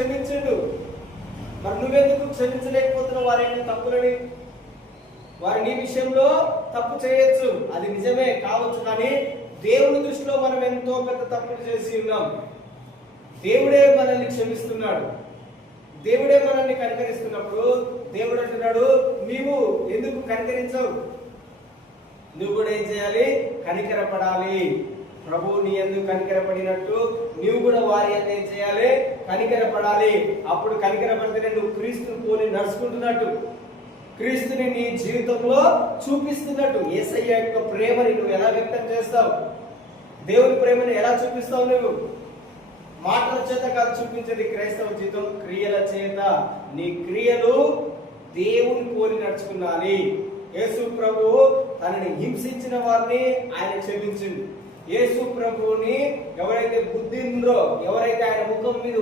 క్షమించండు. మరి నువ్వెందుకు క్షమించలేకపోతున్నావు వారి తప్పులని? వారి నీ విషయంలో తప్పు చేయొచ్చు, అది నిజమే కావచ్చు, కానీ దేవుని దృష్టిలో మనం ఎంతో పెద్ద తప్పులు చేసి ఉన్నాం. దేవుడే మనల్ని క్షమిస్తున్నాడు, దేవుడే మనల్ని కనికరిస్తున్నప్పుడు దేవుడు అంటున్నాడు, నీవు ఎందుకు కనికరించవు? నువ్వు కూడా ఏం చేయాలి? కనికరపడాలి. ప్రభు నీ ఎందుకు కనికరపడినట్టు నీవు కూడా వారి అందు ఏం చేయాలి? కనికరపడాలి. అప్పుడు కనికరపడితేనే నువ్వు క్రీస్తుని పోలి నడుచుకుంటున్నట్టు, క్రీస్తుని నీ జీవితంలో చూపిస్తున్నట్టు. యేసయ్య యొక్క ప్రేమని నువ్వు ఎలా వ్యక్తం చేస్తావు? దేవుని ప్రేమని ఎలా చూపిస్తావు? నువ్వు మాటల చేత కాదు చూపించేది క్రైస్తవ జీవితం, క్రియల చేత. నీ క్రియలు దేవుని పోలి నడుచుకున్నాలి. యేసు ప్రభువు తనని హింసించిన వారిని ఆయన క్షమించింది. యేసు ప్రభువుని ఎవరైతే బుద్ధిందో, ఎవరైతే ఆయన ముఖం మీద